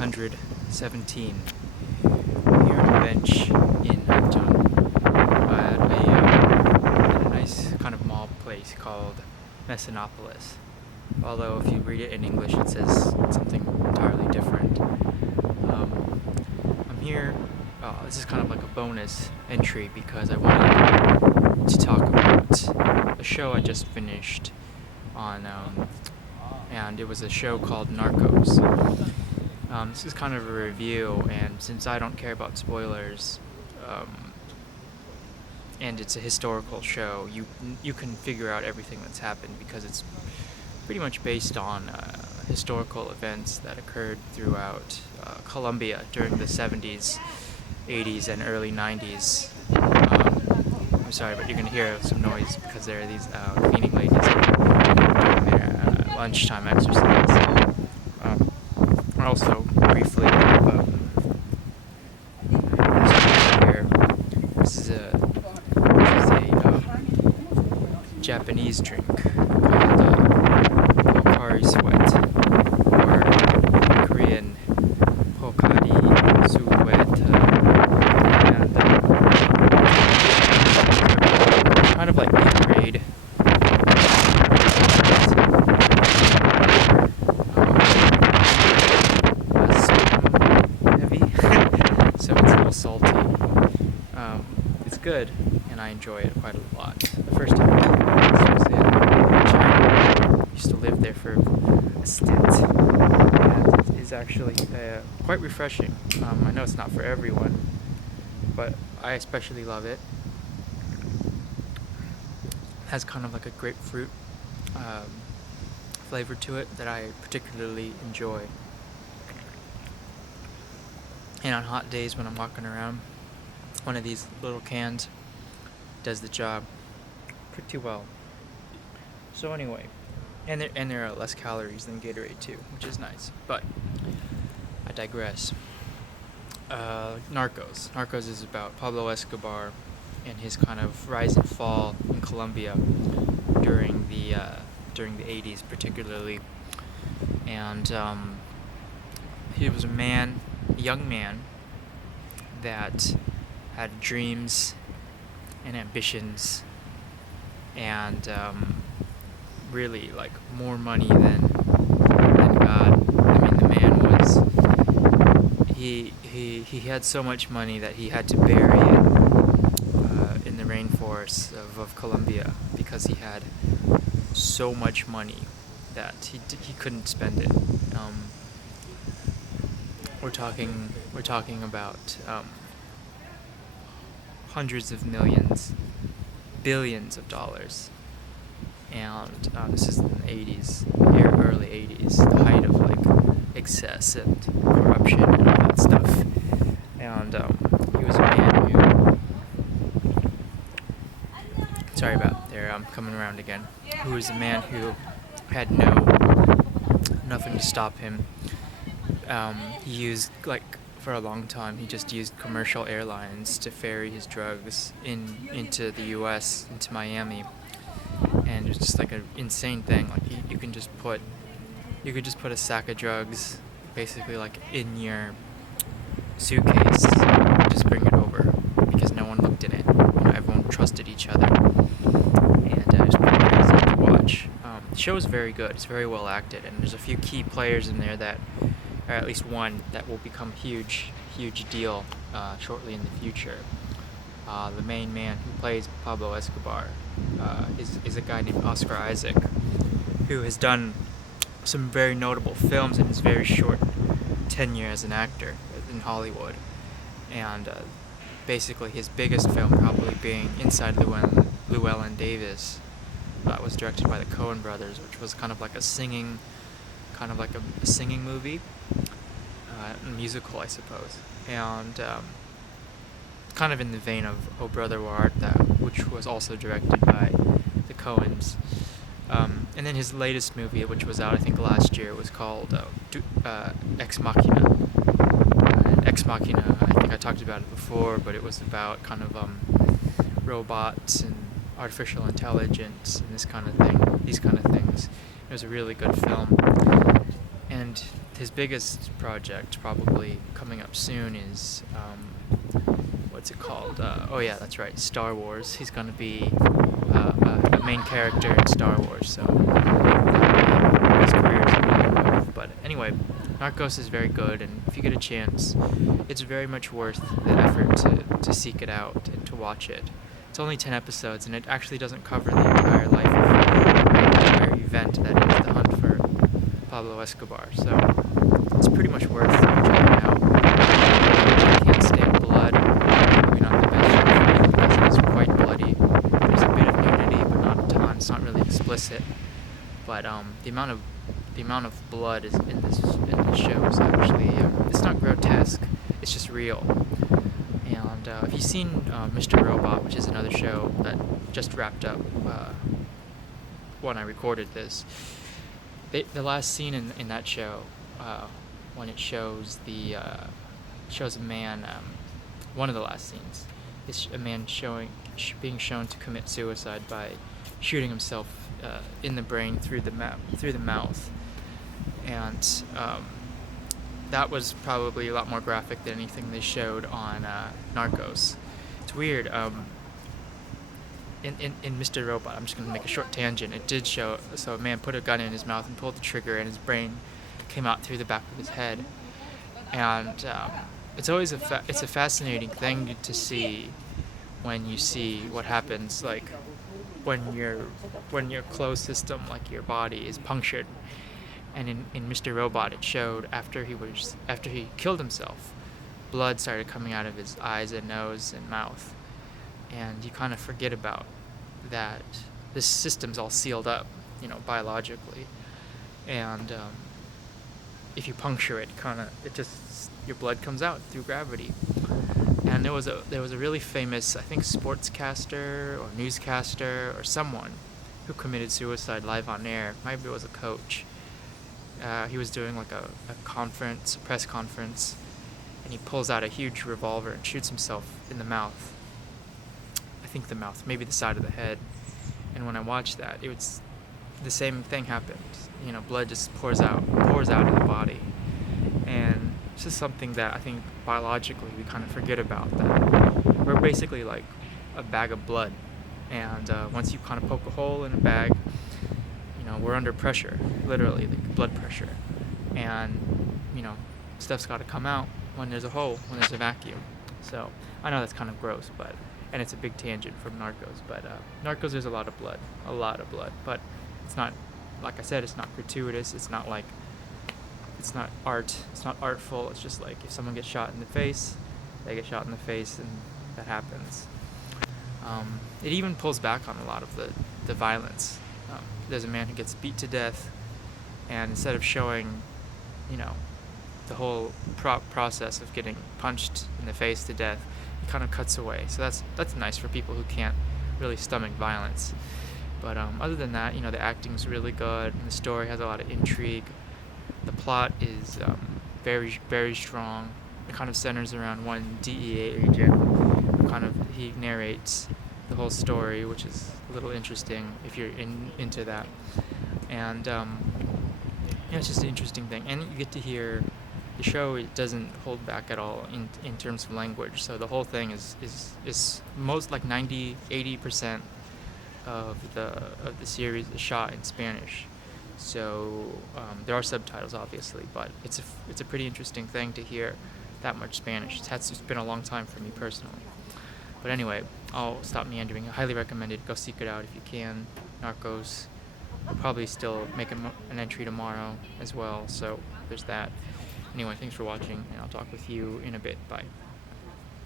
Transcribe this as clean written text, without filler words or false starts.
617 here on a bench in Uptown at a nice kind of mall place called Messinopolis. Although if you read it in English, it says something entirely different. I'm here. This is kind of like a bonus entry because I wanted to talk about a show I just finished on, and it was a show called Narcos. This is kind of a review, and since I don't care about spoilers, and it's a historical show, you can figure out everything that's happened because it's pretty much based on historical events that occurred throughout Colombia during the 70s, 80s, and early 90s. I'm sorry, but you're going to hear some noise because there are these cleaning ladies doing their lunchtime exercise. Also, briefly, here, this is a Japanese drink called Pocari Sweat, or Korean Pocari Sweat, and kind of like Gatorade. So it's a little salty. It's good, and I enjoy it quite a lot. The first time I was in China, I used to live there for a stint, and it is actually quite refreshing. I know it's not for everyone, but I especially love it. It has kind of like a grapefruit flavor to it that I particularly enjoy. And on hot days when I'm walking around, one of these little cans does the job pretty well. So anyway, and there are less calories than Gatorade too, which is nice. But I digress. Narcos is about Pablo Escobar and his kind of rise and fall in Colombia during the 80s particularly. And he was a young man that had dreams and ambitions and really like more money than God. I mean, the man was he had so much money that he had to bury it in the rainforests of Colombia because he had so much money that he couldn't spend it. We're talking about hundreds of millions, billions of dollars, and this is in the 80s, early 80s, the height of like excess and corruption and all that stuff. And he was a man who, sorry about there, I'm coming around again. Who was a man who had nothing to stop him. He used, for a long time, he just used commercial airlines to ferry his drugs into the U.S., into Miami, and it was just like an insane thing. Like you could just put a sack of drugs, basically like in your suitcase, just bring it over because no one looked in it. Everyone trusted each other, and it was pretty crazy to watch. The show is very good. It's very well acted, and there's a few key players in there that. Or at least one that will become huge deal shortly in the future. The main man who plays Pablo Escobar is a guy named Oscar Isaac, who has done some very notable films in his very short tenure as an actor in Hollywood. And basically his biggest film probably being Inside Llewellyn Davis, that was directed by the Coen brothers, which was kind of like a singing movie, a musical, I suppose, and kind of in the vein of Oh Brother Where Art Thou, which was also directed by the Coens. And then his latest movie, which was out I think last year, was called Ex Machina. And Ex Machina, I think I talked about it before, but it was about kind of robots and artificial intelligence and these kind of things. It was a really good film. And his biggest project, probably coming up soon, is what's it called? Oh yeah, that's right, Star Wars. He's gonna be a main character in Star Wars, so his career is gonna move. But anyway, Narcos is very good, and if you get a chance, it's very much worth the effort to seek it out and to watch it. It's only 10 episodes, and it actually doesn't cover the entire life of the entire event that is the hunt for Pablo Escobar. So it's pretty much worth checking out. I can't stand blood. Maybe not the best show for me because it is quite bloody. There's a bit of nudity, but not a ton. It's not really explicit. But the amount of blood is in this show is actually it's not grotesque. It's just real. And if you've seen Mr. Robot, which is another show that just wrapped up when I recorded this, the last scene in that show, when it shows shows a man, one of the last scenes is a man being shown to commit suicide by shooting himself in the brain through the mouth, and that was probably a lot more graphic than anything they showed on Narcos. It's weird. In Mr. Robot, I'm just going to make a short tangent. It did show, so a man put a gun in his mouth and pulled the trigger, and his brain came out through the back of his head. And it's always it's a fascinating thing to see when you see what happens, like when your closed system, like your body, is punctured. And in Mr. Robot, it showed after he killed himself, blood started coming out of his eyes and nose and mouth. And you kind of forget about that. This system's all sealed up, biologically. And if you puncture it, your blood comes out through gravity. And there was a really famous, I think, sportscaster or newscaster or someone who committed suicide live on air. Maybe it was a coach. He was doing like a press conference, and he pulls out a huge revolver and shoots himself in the mouth. I think the mouth, maybe the side of the head. And when I watched that, it was the same thing happened. Blood just pours out of the body. And it's just something that I think biologically we kind of forget about, that we're basically like a bag of blood. And once you kind of poke a hole in a bag, we're under pressure, literally, like blood pressure. And, stuff's got to come out when there's a hole, when there's a vacuum. So I know that's kind of gross, and it's a big tangent from Narcos, but Narcos, there's a lot of blood, but it's not, like I said, it's not gratuitous, it's not art, it's not artful, it's just like if someone gets shot in the face, they get shot in the face, and that happens. It even pulls back on a lot of the violence. There's a man who gets beat to death, and instead of showing, the whole process of getting punched in the face to death, it kind of cuts away. So that's nice for people who can't really stomach violence. But other than that, the acting's really good, and the story has a lot of intrigue. The plot is very, very strong. It kind of centers around one DEA agent who he narrates the whole story, which is a little interesting if you're into that. And it's just an interesting thing. And you get to hear the show. It doesn't hold back at all in terms of language. So the whole thing is most like 80% of the series is shot in Spanish. So there are subtitles, obviously, but it's a pretty interesting thing to hear that much Spanish. It's been a long time for me personally. But anyway, I'll stop meandering. I highly recommend it. Go seek it out if you can. Narcos. I'll probably still make an entry tomorrow as well, so there's that. Anyway, thanks for watching, and I'll talk with you in a bit. Bye.